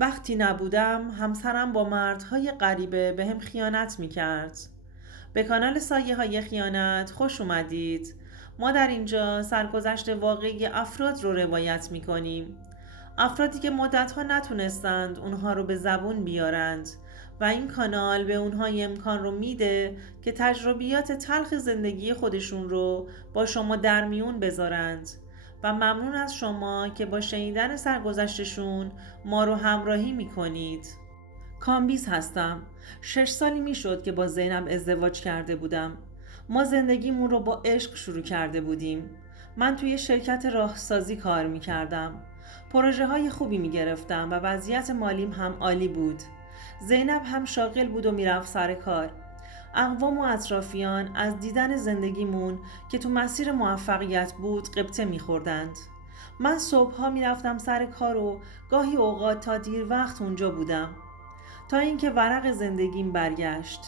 وقتی نبودم همسرم با مردهای غریبه به هم خیانت میکرد. به کانال سایه های خیانت خوش اومدید. ما در اینجا سرگذشت واقعی افراد رو روایت میکنیم. افرادی که مدتها نتونستند اونها رو به زبون بیارند و این کانال به اونها امکان رو میده که تجربیات تلخ زندگی خودشون رو با شما در میون بذارند و ممنون از شما که با شنیدن سرگذشتشون ما رو همراهی میکنید. کامبیز هستم. 6 سالی میشد که با زینب ازدواج کرده بودم. ما زندگیمون رو با عشق شروع کرده بودیم. من توی شرکت راهسازی کار میکردم. پروژه های خوبی میگرفتم و وضعیت مالیم هم عالی بود. زینب هم شاغل بود و میرفت سر کار. اقوام و اطرافیان از دیدن زندگیمون که تو مسیر موفقیت بود قبطه میخوردند. من صبحها میرفتم سر کار و گاهی اوقات تا دیر وقت اونجا بودم تا اینکه ورق زندگیم برگشت.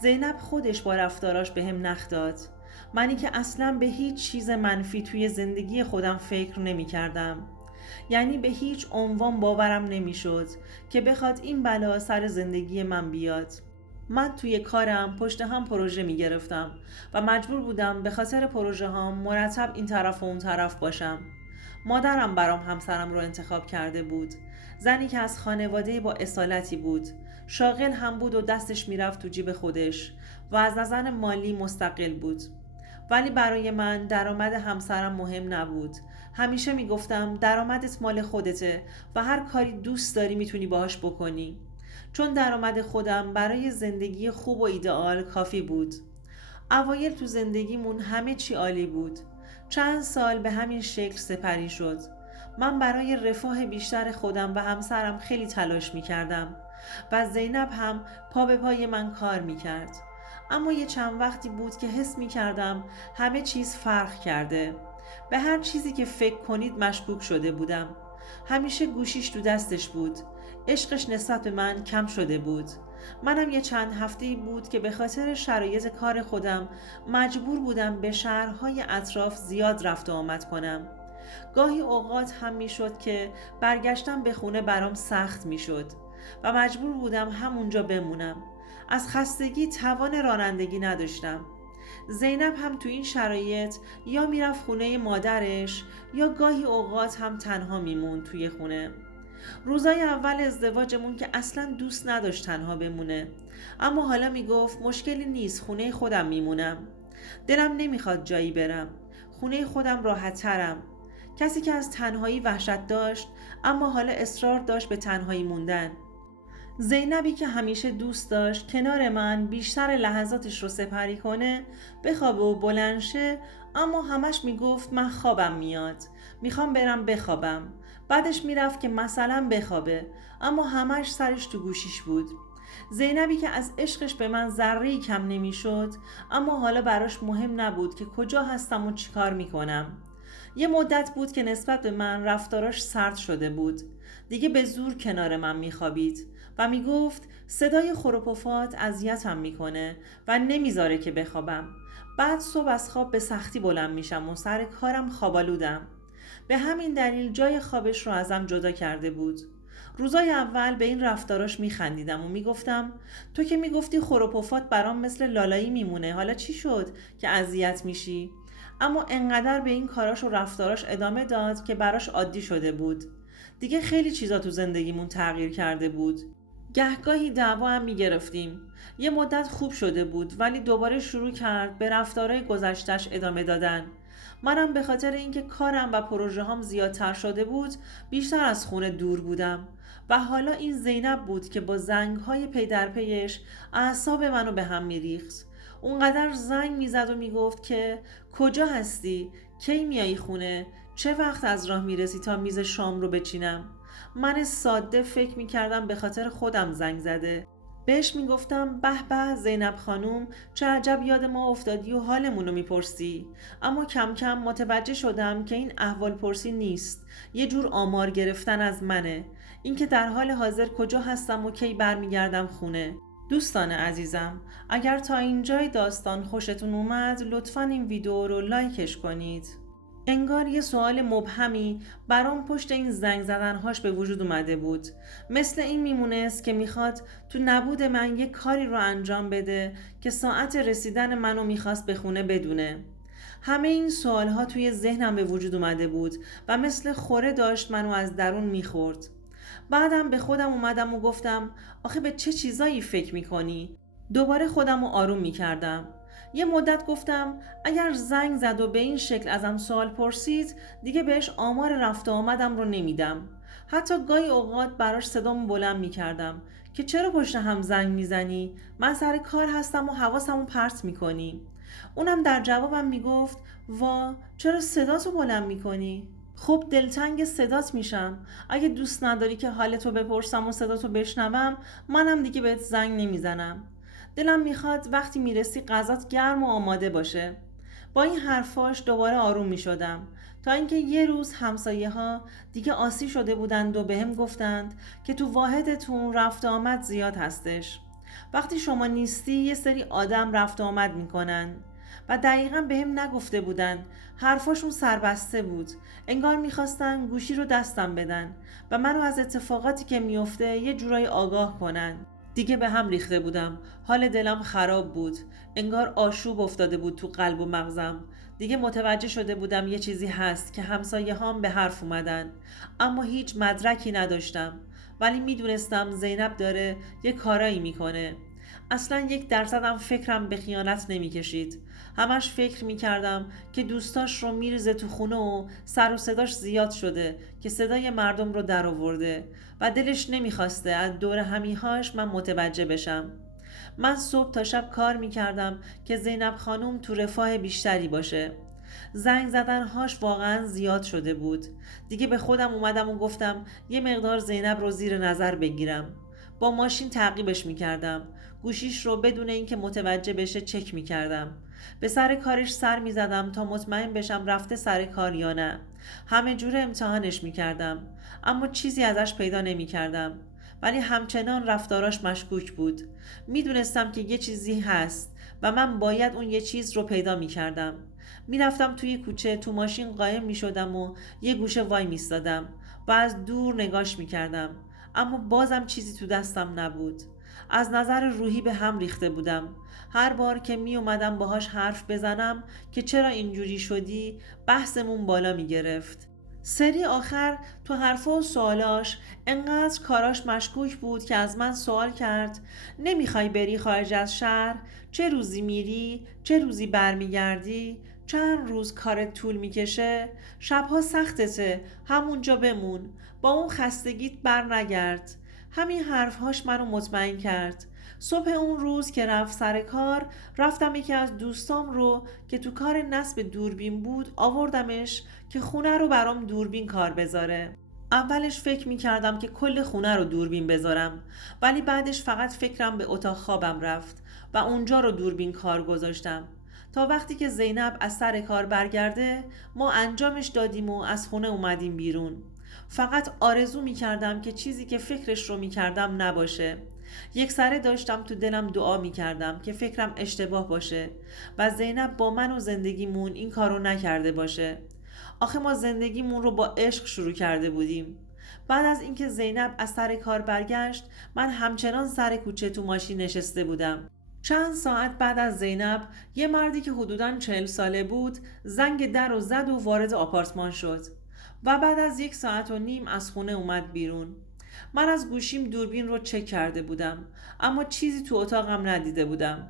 زینب خودش با رفتاراش به هم نخ داد. منی که اصلا به هیچ چیز منفی توی زندگی خودم فکر نمی کردم. یعنی به هیچ عنوان باورم نمی شد که بخواد این بلا سر زندگی من بیاد. من توی کارم پشت هم پروژه می گرفتم و مجبور بودم به خاطر پروژه هم مرتب این طرف و اون طرف باشم. مادرم برام همسرم رو انتخاب کرده بود. زنی که از خانواده با اصالتی بود. شاغل هم بود و دستش میرفت تو جیب خودش و از نظر مالی مستقل بود. ولی برای من درآمد همسرم مهم نبود. همیشه میگفتم درآمدت مال خودته و هر کاری دوست داری میتونی باهاش بکنی. چون درآمد خودم برای زندگی خوب و ایدئال کافی بود. اوایل تو زندگیمون همه چی عالی بود. چند سال به همین شکل سپری شد. من برای رفاه بیشتر خودم و همسرم خیلی تلاش می کردم و زینب هم پا به پای من کار می کرد. اما یه چند وقتی بود که حس می کردم همه چیز فرق کرده. به هر چیزی که فکر کنید مشکوک شده بودم. همیشه گوشیش تو دستش بود. عشقش نسبت به من کم شده بود. منم یه چند هفته‌ای بود که به خاطر شرایط کار خودم مجبور بودم به شهرهای اطراف زیاد رفت و آمد کنم. گاهی اوقات هم می شد که برگشتم به خونه برام سخت می شد و مجبور بودم همونجا بمونم. از خستگی توان رانندگی نداشتم. زینب هم تو این شرایط یا میرفت خونه مادرش یا گاهی اوقات هم تنها میموند توی خونه. روزای اول ازدواجمون که اصلا دوست نداشت تنها بمونه، اما حالا میگفت مشکلی نیست، خونه خودم میمونم. دلم نمیخواد جایی برم. خونه خودم راحت ترم. کسی که از تنهایی وحشت داشت اما حالا اصرار داشت به تنهایی موندن. زینبی که همیشه دوست داشت کنار من بیشتر لحظاتش رو سپری کنه، بخوابه و بلند شه، اما همش میگفت من خوابم میاد، میخوام برم بخوابم. بعدش میرفت که مثلا بخوابه، اما همش سرش تو گوشیش بود. زینبی که از عشقش به من ذره‌ای کم نمیشد، اما حالا براش مهم نبود که کجا هستم و چیکار میکنم. یه مدت بود که نسبت به من رفتاراش سرد شده بود. دیگه به زور کنار من میخوابید و میگفت صدای خروپفات اذیتم میکنه و نمیذاره که بخوابم. بعد صبح از خواب به سختی بلند میشم و سر کارم خوابالودم. به همین دلیل جای خوابش رو ازم جدا کرده بود. روزای اول به این رفتاراش میخندیدم و میگفتم تو که میگفتی خروپفات برام مثل لالایی میمونه، حالا چی شد که اذیت میشی؟ اما انقدر به این کاراش و رفتاراش ادامه داد که براش عادی شده بود. دیگه خیلی چیزا تو زندگیمون تغییر کرده بود. گهگاهی دعوا هم میگرفتیم. یه مدت خوب شده بود ولی دوباره شروع کرد به رفتارهای گذشتش ادامه دادن. منم به خاطر اینکه کارم و پروژه هم زیادتر شده بود بیشتر از خونه دور بودم و حالا این زینب بود که با زنگ‌های پی در پیش اعصاب منو به هم میریخت. اونقدر زنگ میزد و میگفت که کجا هستی؟ کی میایی خونه؟ چه وقت از راه میرسی تا میز شام رو بچینم؟ من ساده فکر میکردم به خاطر خودم زنگ زده. بهش میگفتم به به زینب خانوم، چه عجب یاد ما افتادی و حالمون رو میپرسی. اما کم کم متوجه شدم که این احوال پرسی نیست، یه جور آمار گرفتن از منه. اینکه در حال حاضر کجا هستم و کی برمیگردم خونه. دوستان عزیزم، اگر تا اینجای داستان خوشتون اومد لطفاً این ویدیو رو لایکش کنید. انگار یه سوال مبهمی برام پشت این زنگ زدنهاش به وجود اومده بود. مثل این میمونست که میخواد تو نبود من یه کاری رو انجام بده که ساعت رسیدن منو میخواست به خونه بدونه. همه این سوالها توی ذهنم به وجود اومده بود و مثل خوره داشت منو از درون میخورد. بعدم به خودم اومدم و گفتم آخه به چه چیزایی فکر میکنی؟ دوباره خودم رو آروم میکردم. یه مدت گفتم اگر زنگ زد و به این شکل ازم سوال پرسید دیگه بهش آمار رفت و آمدم رو نمیدم. حتی گاهی اوقات براش صدامو بلند میکردم که چرا پشت هم زنگ میزنی؟ من سر کار هستم و حواسمو پرت میکنی. اونم در جوابم میگفت وا چرا صداتو بلند میکنی؟ خب دلتنگ صدات میشم. اگه دوست نداری که حالتو بپرسم و صداتو بشنوم منم دیگه بهت زنگ نمیزنم. دلم میخواد وقتی میرسی غذات گرم و آماده باشه. با این حرفاش دوباره آروم میشدم تا اینکه یه روز همسایه ها دیگه آسی شده بودند و بهم گفتند که تو واحدتون رفت آمد زیاد هستش. وقتی شما نیستی یه سری آدم رفت آمد میکنن و دقیقا بهم نگفته بودن. حرفاشون سربسته بود. انگار میخواستن گوشی رو دستم بدن و منو از اتفاقاتی که میفته یه جورایی آگاه کنن. دیگه به هم ریخته بودم. حال دلم خراب بود. انگار آشوب افتاده بود تو قلب و مغزم. دیگه متوجه شده بودم یه چیزی هست که همسایه هام به حرف اومدن. اما هیچ مدرکی نداشتم. ولی میدونستم زینب داره یه کارایی میکنه. اصلا 1% فکرم به خیانت نمیکشید. همش فکر میکردم که دوستاش رو میریزه تو خونه و سر و صداش زیاد شده که صدای مردم رو در آورده و دلش نمیخواسته از دور همیهاش من متوجه بشم. من صبح تا شب کار میکردم که زینب خانوم تو رفاه بیشتری باشه. زنگ زدنهاش واقعا زیاد شده بود. دیگه به خودم اومدم و گفتم یه مقدار زینب رو زیر نظر بگیرم. با ماشین تعقیبش میکردم. گوشیش رو بدون اینکه متوجه بشه چک میکردم. به سر کارش سر میزدم تا مطمئن بشم رفته سر کار یا نه. همه جوره امتحانش میکردم اما چیزی ازش پیدا نمیکردم. ولی همچنان رفتاراش مشکوک بود. میدونستم که یه چیزی هست و من باید اون یه چیز رو پیدا میکردم. میرفتم توی کوچه تو ماشین قایم میشدم و یه گوشه وای میستادم و از دور نگاش میکردم اما بازم چیزی تو دستم نبود. از نظر روحی به هم ریخته بودم. هر بار که می اومدم باهاش حرف بزنم که چرا اینجوری شدی بحثمون بالا می گرفت. سری آخر تو حرفا و سوالاش انقدر کاراش مشکوک بود که از من سوال کرد نمیخوای بری خارج از شهر؟ چه روزی میری؟ چه روزی برمیگردی؟ چند روز کارت طول میکشه؟ شبها سختته، همونجا بمون، با اون خستگیت بر نگرد. همین حرفهاش منو مطمئن کرد. صبح اون روز که رفت سر کار رفتم یکی از دوستام رو که تو کار نصب دوربین بود آوردمش که خونه رو برام دوربین کار بذاره. اولش فکر میکردم که کل خونه رو دوربین بذارم ولی بعدش فقط فکرم به اتاق خوابم رفت و اونجا رو دوربین کار گذاشتم تا وقتی که زینب از سر کار برگرده ما انجامش دادیم و از خونه اومدیم بیرون. فقط آرزو میکردم که چیزی که فکرش رو میکردم نباشه. یک سره داشتم تو دلم دعا میکردم که فکرم اشتباه باشه و زینب با من و زندگیمون این کارو نکرده باشه. آخه ما زندگیمون رو با عشق شروع کرده بودیم. بعد از اینکه زینب از سر کار برگشت من همچنان سر کوچه تو ماشین نشسته بودم. چند ساعت بعد از زینب یه مردی که حدوداً 40 ساله بود زنگ در و زد و وارد آپارتمان شد و بعد از 1.5 ساعت از خونه اومد بیرون. من از گوشیم دوربین رو چک کرده بودم اما چیزی تو اتاقم ندیده بودم.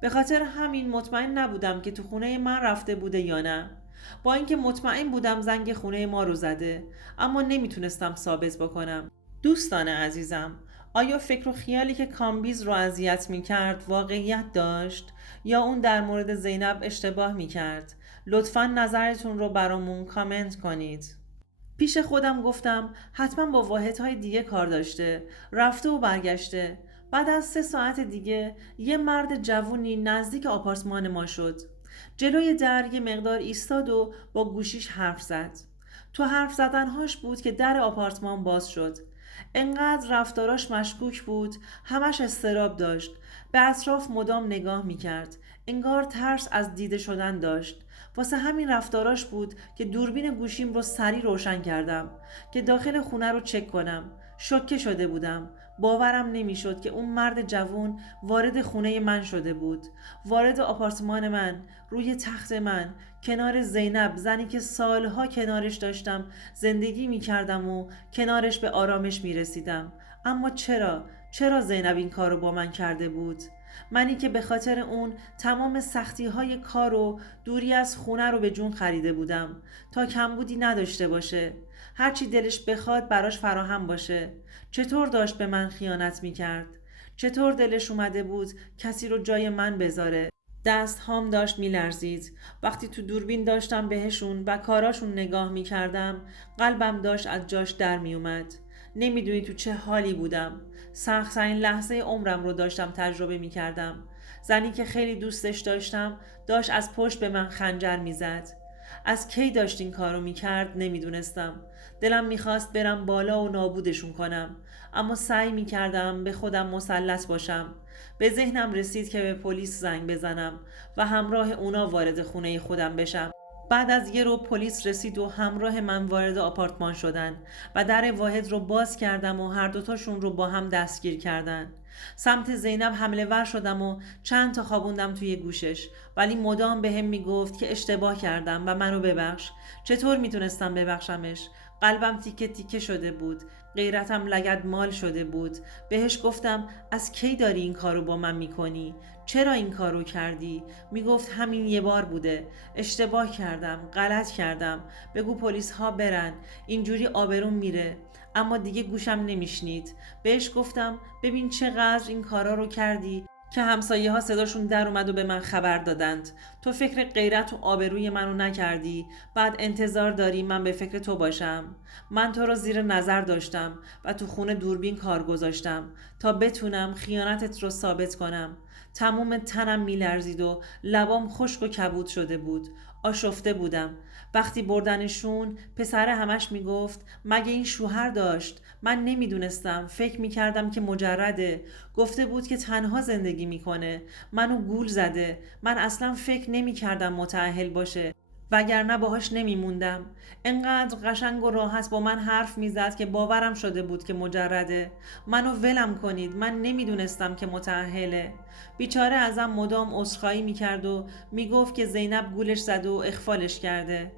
به خاطر همین مطمئن نبودم که تو خونه من رفته بوده یا نه. با اینکه مطمئن بودم زنگ خونه ما رو زده اما نمیتونستم ثابت بکنم. دوستان عزیزم، آیا فکر و خیالی که کامبیز رو اذیت میکرد واقعیت داشت یا اون در مورد زینب اشتباه میکرد؟ لطفاً نظرتون رو برامون کامنت کنید. پیش خودم گفتم حتما با واحدهای دیگه کار داشته، رفته و برگشته. بعد از 3 ساعت دیگه یه مرد جوونی نزدیک آپارتمان ما شد. جلوی در یه مقدار ایستاد و با گوشیش حرف زد. تو حرف زدنهاش بود که در آپارتمان باز شد. انقدر رفتاراش مشکوک بود، همش اضطراب داشت. به اطراف مدام نگاه میکرد. انگار ترس از دیده شدن داشت. واسه همین رفتاراش بود که دوربین گوشیم رو سریع روشن کردم که داخل خونه رو چک کنم. شوکه شده بودم. باورم نمیشد که اون مرد جوون وارد خونه من شده بود. وارد آپارتمان من، روی تخت من، کنار زینب، زنی که سالها کنارش داشتم زندگی میکردم و کنارش به آرامش میرسیدم. اما چرا زینب این کارو با من کرده بود؟ منی که به خاطر اون تمام سختی های کار و دوری از خونه رو به جون خریده بودم تا کمبودی نداشته باشه، هرچی دلش بخواد براش فراهم باشه. چطور داشت به من خیانت میکرد؟ چطور دلش اومده بود کسی رو جای من بذاره؟ دست هام داشت میلرزید. وقتی تو دوربین داشتم بهشون و کاراشون نگاه میکردم قلبم داشت از جاش در میومد. نمیدونی تو چه حالی بودم. سخت‌ترین لحظه عمرم رو داشتم تجربه میکردم. زنی که خیلی دوستش داشتم داشت از پشت به من خنجر میزد. از کی داشت این کارو میکرد نمیدونستم. دلم میخواست برم بالا و نابودشون کنم، اما سعی میکردم به خودم مسلط باشم. به ذهنم رسید که به پلیس زنگ بزنم و همراه اونا وارد خونه خودم بشم. بعد از یه رو پلیس رسید و همراه من وارد آپارتمان شدن و در واحد رو باز کردم و هر دوتاشون رو با هم دستگیر کردن. سمت زینب حمله ور شدم و چند تا خوابوندم توی گوشش، ولی مدام به هم میگفت که اشتباه کردم و منو ببخش. چطور میتونستم ببخشمش؟ قلبم تیکه تیکه شده بود. غیرتم لگد مال شده بود. بهش گفتم از کی داری این کارو با من میکنی؟ چرا این کارو کردی؟ میگفت همین یه بار بوده. اشتباه کردم، غلط کردم. بگو پلیس ها برن، اینجوری آبروم میره. اما دیگه گوشم نمیشنید. بهش گفتم ببین چقدر این کارا رو کردی که همسایه ها صداشون در اومد و به من خبر دادند. تو فکر غیرت و آبروی منو نکردی، بعد انتظار داری من به فکر تو باشم. من تو رو زیر نظر داشتم و تو خونه دوربین کار گذاشتم تا بتونم خیانتت رو ثابت کنم. تمام تنم میلرزید و لبام خشک و کبود شده بود. آشفته بودم. وقتی بردنشون پسر همش میگفت مگه این شوهر داشت؟ من نمیدونستم، فکر میکردم که مجرده. گفته بود که تنها زندگی میکنه. منو گول زده. من اصلا فکر نمیکردم متأهل باشه، وگرنه باهاش نمیموندم. انقدر قشنگ و راحت با من حرف میزد که باورم شده بود که مجرده. منو ولم کنید، من نمیدونستم که متأهله. بیچاره ازم مدام عذرخواهی میکرد و میگفت که زینب گولش زده و اخفالش کرده.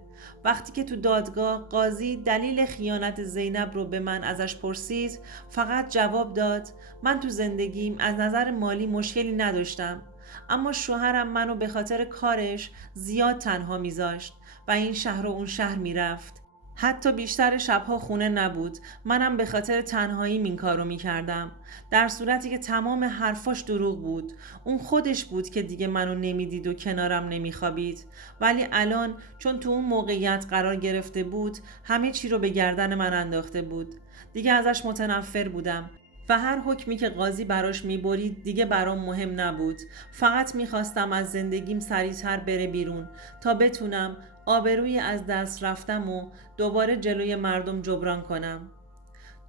وقتی که تو دادگاه قاضی دلیل خیانت زینب رو به من ازش پرسید، فقط جواب داد من تو زندگیم از نظر مالی مشکلی نداشتم، اما شوهرم منو به خاطر کارش زیاد تنها میذاشت و این شهر و اون شهر میرفت. حتی بیشتر شبها خونه نبود. منم به خاطر تنهاییم این کارو میکردم، در صورتی که تمام حرفاش دروغ بود. اون خودش بود که دیگه منو نمیدید و کنارم نمیخوابید، ولی الان چون تو اون موقعیت قرار گرفته بود همه چی رو به گردن من انداخته بود. دیگه ازش متنفر بودم و هر حکمی که قاضی براش میبرید دیگه برام مهم نبود. فقط میخواستم از زندگیم سریعتر بره بیرون تا بتونم آبروی از دست رفتم و دوباره جلوی مردم جبران کنم.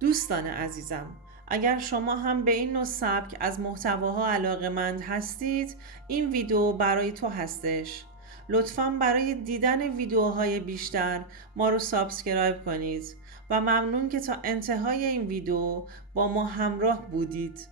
دوستان عزیزم، اگر شما هم به این نوع سبک از محتواها علاقه‌مند هستید، این ویدیو برای تو هستش. لطفاً برای دیدن ویدیوهای بیشتر ما رو سابسکرایب کنید و ممنون که تا انتهای این ویدیو با ما همراه بودید.